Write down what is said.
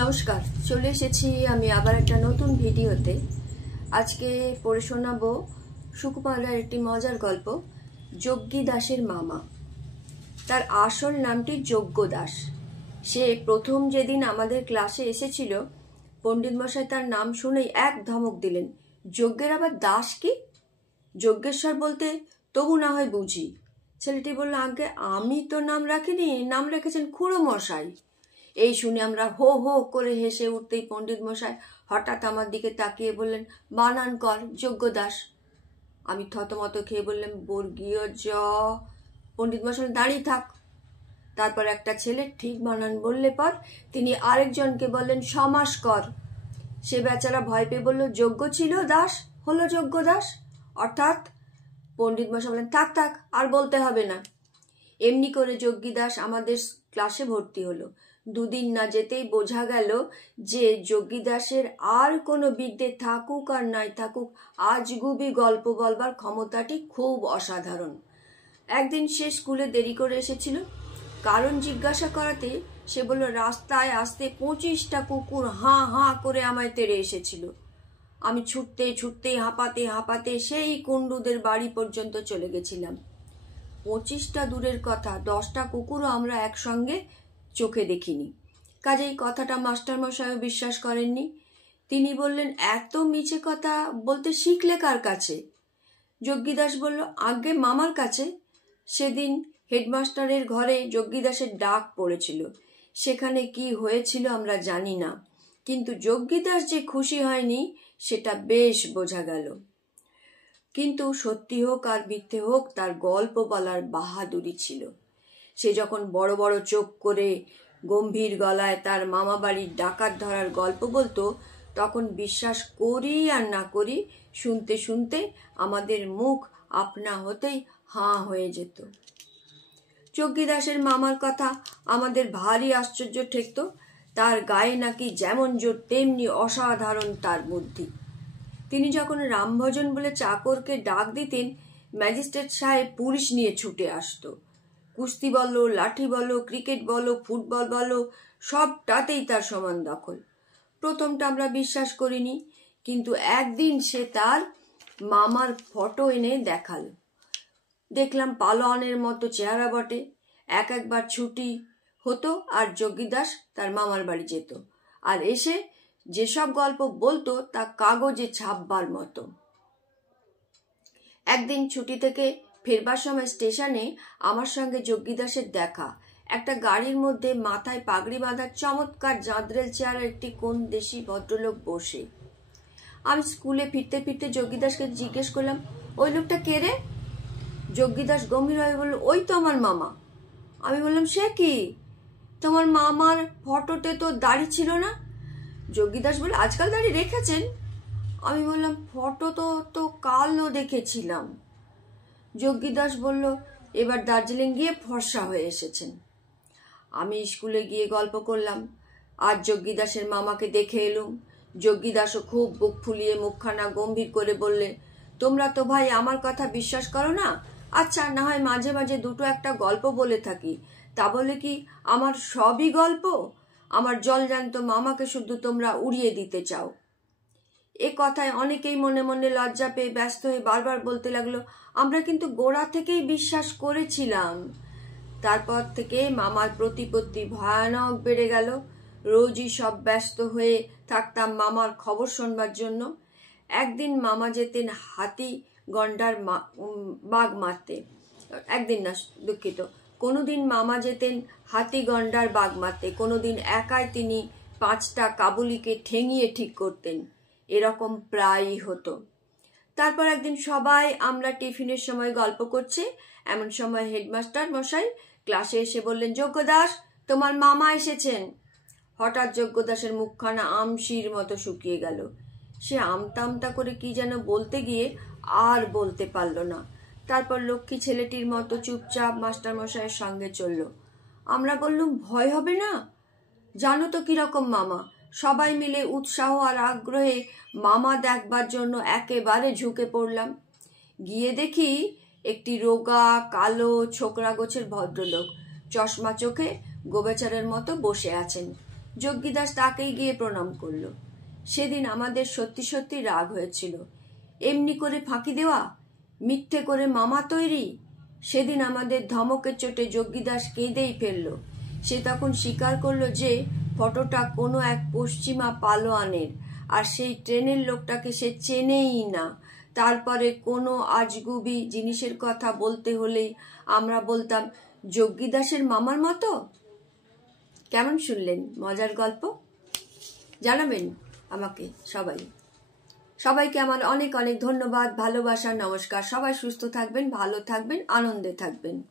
নমস্কার, চলে এসেছি আমি আবার একটা নতুন ভিডিওতে। আজকে পড়ে শোনাবো সুকুমারের একটি মজার গল্প, যজ্ঞী দাসের মামা। তার আসল নামটি যজ্ঞ দাস। সে প্রথম যেদিন আমাদের ক্লাসে এসেছিল, পণ্ডিত মশাই তার নাম শুনেই এক ধমক দিলেন, যজ্ঞের আবার দাস কি? যজ্ঞেশ্বর বলতে তবু না হয় বুঝি। ছেলেটি বলল, আগে আমি তো নাম রাখিনি, নাম রেখেছেন খুড়ো মশাই। এই শুনে আমরা হো হো করে হেসে উঠতেই পণ্ডিত মশাই হঠাৎ আমার দিকে তাকিয়ে বললেন, বানান কর যজ্ঞ দাস। আমি থতমত খেয়ে বললাম, বর্গীয় জ। পণ্ডিত মশাই দাঁড়িয়ে থাক। তারপর একটা ছেলে ঠিক বানান বললে পর তিনি আরেকজনকে বললেন, সমাস কর। সে বেচারা ভয় পেয়ে বলল, যজ্ঞ ছিল দাস, হলো যজ্ঞ দাস। অর্থাৎ পণ্ডিত মশাই বললেন, থাক থাক, আর বলতে হবে না। এমনি করে যজ্ঞী দাস আমাদের ক্লাসে ভর্তি হলো। দুদিন না যেতেই বোঝা গেল যে যজ্ঞী দাসের আর কোনো বিদ্যে থাকুক আর নাই থাকুক, আজগুবি গল্প বলবার ক্ষমতাটি খুব অসাধারণ। একদিন সে স্কুলে দেরি করে এসেছিল। কারণ জিজ্ঞাসা করাতে সে বলল, রাস্তায় আসতে 25টা কুকুর হাঁ হাঁ করে আমায় তেড়ে এসেছিল। আমি ছুটতে ছুটতে হাঁপাতে হাঁপাতে সেই কুণ্ডুদের বাড়ি পর্যন্ত চলে গেছিলাম। 25টা দূরের কথা, 10টা কুকুরও আমরা একসঙ্গে চোখে দেখিনি। কাজেই কথাটা মাস্টারমশাইও বিশ্বাস করেননি। তিনি বললেন, এত মিছে কথা বলতে শিখলে কার কাছে? যজ্ঞী দাস বলল, আগে মামার কাছে। সেদিন হেডমাস্টারের ঘরে যজ্ঞী দাসের ডাক পড়েছিল। সেখানে কি হয়েছিল আমরা জানি না, কিন্তু যজ্ঞী দাস যে খুশি হয়নি সেটা বেশ বোঝা গেল। কিন্তু সত্যি হোক আর মিথ্যে হোক, তার গল্প বলার বাহাদুরি ছিল। সে যখন বড় বড় চোখ করে গম্ভীর গলায় তার মামা বাড়ির ডাকাত ধরার গল্প বলতো, তখন বিশ্বাস করি আর না করি শুনতে শুনতে আমাদের মুখ আপনা হতেই হাঁ হয়ে যেত। যজ্ঞী দাসের মামার কথা আমাদের ভারী আশ্চর্য ঠেকত। তার গায়ে নাকি যেমন জোর তেমনি অসাধারণ তার বুদ্ধি। তিনি যখন রামভজন বলে চাকরকে ডাক দিতেন, ম্যাজিস্ট্রেট সাহেব পুলিশ নিয়ে ছুটে আসতো। কুস্তি বলো, লাঠি বলো, ক্রিকেট বলো, ফুটবল বলো, সবটাতেই তার সমান দখল। প্রথমটা আমরা বিশ্বাস করিনি, কিন্তু একদিন সে তার মামার ফটো এনে দেখাল। দেখলাম পালোয়ানের মতো চেহারা বটে। একবার ছুটি হতো আর যজ্ঞী দাস তার মামার বাড়ি যেত, আর এসে যেসব গল্প বলতো তা কাগজে ছাপবার মতো। একদিন ছুটি থেকে ফেরবার সময় স্টেশনে আমার সঙ্গে যজ্ঞী দাসের দেখা। একটা গাড়ির মধ্যে মাথায় পাগড়ি বাঁধার চমৎকার জাঁদরেল চেয়ারের একটি কোন দেশি ভদ্রলোক বসে। আমি স্কুলে ফিরতে ফিরতে যজ্ঞী দাসকে জিজ্ঞেস করলাম, ওই লোকটা কে রে? যজ্ঞী দাস গম্ভীর হয়ে বলল, ওই তো আমার মামা। আমি বললাম, সে কি? তোমার মামার ফটোতে তো দাড়ি ছিল না। যজ্ঞী দাস বলে, আজকাল দাড়ি রেখেছেন। আমি বললাম, ফটো তো কালও দেখেছিলাম। যজ্ঞী দাস বলল, এবার দার্জিলিং গিয়ে ফর্সা হয়ে এসেছেন। আমি স্কুলে গিয়ে গল্প করলাম, আজ যজ্ঞী দাসের মামাকে দেখে এলুম। যজ্ঞী দাসও খুব বুক ফুলিয়ে মুখখানা গম্ভীর করে বললে, তোমরা তো ভাই আমার কথা বিশ্বাস করো না। আচ্ছা, না হয় মাঝে মাঝে দুটো একটা গল্প বলে থাকি, তা বলে কি আমার সবই গল্প? আমার জলজান্ত মামাকে শুধু তোমরা উড়িয়ে দিতে চাও। এ কথায় অনেকেই মনে মনে লজ্জা পেয়ে ব্যস্ত হয়ে বারবার বলতে লাগলো, আমরা কিন্তু গোড়া থেকেই বিশ্বাস করেছিলাম। তারপর থেকে মামার প্রতিপত্তি ভয়ানক বেড়ে গেল। রোজই সব ব্যস্ত হয়ে থাকতাম মামার খবর শোনবার জন্য। একদিন মামা যেতেন হাতি গন্ডার বাঘ মারতে। একদিন না, দুঃখিত, কোনোদিন মামা যেতেন হাতি গন্ডার বাঘ মারতে, কোনোদিন একাই তিনি 5টা কাবুলিকে ঠেঙিয়ে ঠিক করতেন। এরকম প্রায়ই হতো। তারপর একদিন সবাই আমরা টিফিনের সময় গল্প করছে, এমন সময় হেডমাস্টার মশাই ক্লাসে এসে বললেন, যজ্ঞ দাস, তোমার মামা এসেছেন। হঠাৎ যজ্ঞ দাসের মুখখানা আমশির মতো শুকিয়ে গেল। সে আমতা আমতা করে কি যেন বলতে গিয়ে আর বলতে পারল না। তারপর লক্ষ্মী ছেলেটির মতো চুপচাপ মাস্টার মশাইয়ের সঙ্গে চলল। আমরা বললুম, ভয় হবে না? জানো তো কিরকম মামা। সবাই মিলে উৎসাহ আর আগ্রহে মামা দেখবার জন্য একেবারে ঝুঁকে পড়লাম। গিয়ে দেখি একটি রোগা কালো ছোকরা গোছের ভদ্রলোক চশমা চোখে গোবেচারের মতো বসে আছেন। যোগ্যীদাস তাকেই গিয়ে প্রণাম করলো। সেদিন আমাদের সত্যি সত্যি রাগ হয়েছিল। এমনি করে ফাঁকি দেওয়া, মিথ্যে করে মামা তৈরি। সেদিন আমাদের ধমকের চোটে যোগ্যীদাস কেঁদেই ফেলল। সে তখন স্বীকার করলো যে ফটোটা কোনো এক পশ্চিমা পালোয়ানের, আর সেই ট্রেনের লোকটাকে সে চেনেই না। তারপরে কোনো আজগুবি জিনিসের কথা বলতে হলেই আমরা বলতাম যোগ্যীদাসের মামার মতো। কেমন শুনলেন মজার গল্প? জানাবেন আমাকে সবাইকে আমার অনেক অনেক ধন্যবাদ, ভালোবাসা, নমস্কার। সবাই সুস্থ থাকবেন, ভালো থাকবেন, আনন্দে থাকবেন।